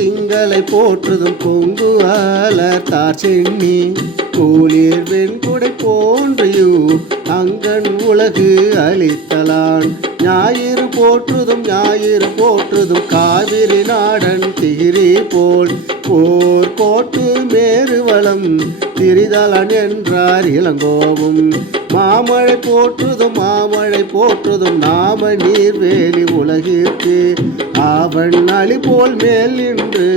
திங்களை போற்றுதும் பொங்கு அலர்த்தார் சென்னி கூலிர் வெண்குடை போன்றியூ அங்கன் உலகு அளித்தலான் ஞாயிறு போற்றுதும் காவிரி நாடன் திகிரி போல் போர் கோட்டு மேறுவளம் திரிதலன் என்றார் இளங்கோவும் மாமழை போற்றுதும் நாம நீர்வேலி உலகிற்கு அவன் அழி போல் மேல் நின்று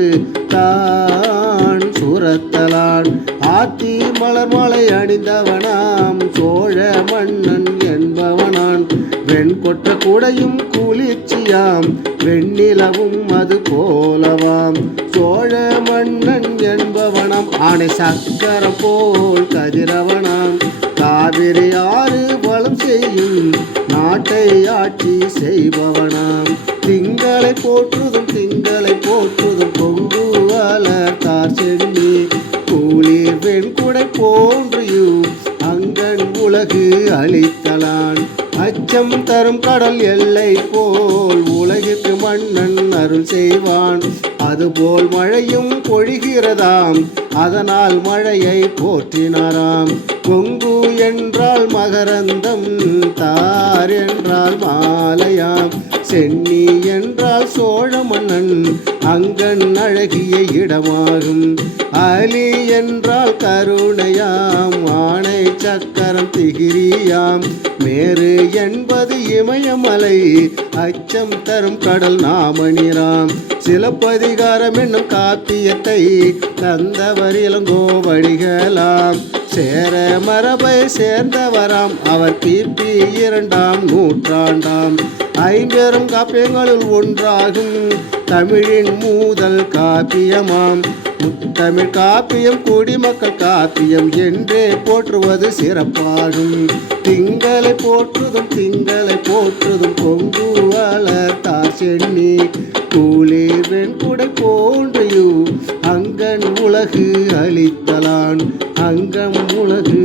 தான் சுரத்தலான் ஆத்தி மலர் மாலை அணிந்தவனாம் சோழ மன்னன் என்பவனான் வெண்கொற்ற குடையும் குளிர்ச்சியாம் வெண்ணிலவும் அது போலவாம் சோழ மன்னன் என்பவனாம் ஆணை சக்கரம் போல் கதிரவனாம் காவிரி ஆறு வளம் செய்யும் நாட்டை ஆட்சி செய்பவனாம் திங்களை போற்றுதும் பொங்கு அலர்த்தார் சென்னி கூலிர் வெண்குடை போன்றியூ அங்கன் உலகு அளித்தலான் அச்சம் தரும் கடல் எல்லை போல் உலகிற்கு மன்னன் அருள் செய்வான் அதுபோல் மழையும் பொழிகிறதாம் அதனால் மழையை போற்றினாராம் கொங்கு என்றால் மகரந்தம் தார் என்றால் மாலையாம் சென்னி என்றால் சோழ மன்னன் அங்கன் அழகிய இடமாகும் அலி என்றால் கருணையாம் ஆணை சக்கரம் திகிரியாம் மேரு என்பது இமயமலை அச்சம் தரும் கடல் நாமணிராம் சிலப்பதிகாரம் என்னும் காப்பியத்தை தந்தவர் இளங்கோவடிகளாம் சேர மரபை சேர்ந்தவராம் அவர் கிபி 2ஆம் நூற்றாண்டாம் ஐம்பெரும் காப்பியங்களுள் ஒன்றாகும் தமிழின் மூதல் காப்பியமாம் முத்தமிழ் காப்பியம் குடிமக்கள் காப்பியம் என்றே போற்றுவது சிறப்பாகும் திங்களை போற்றுதும் பொங்கு அலர்த்தார் சென்னி கூலிர் வெண்குடை போன்றியூ அங்கன் உலகு அளித்தலான் அங்கம் உலகு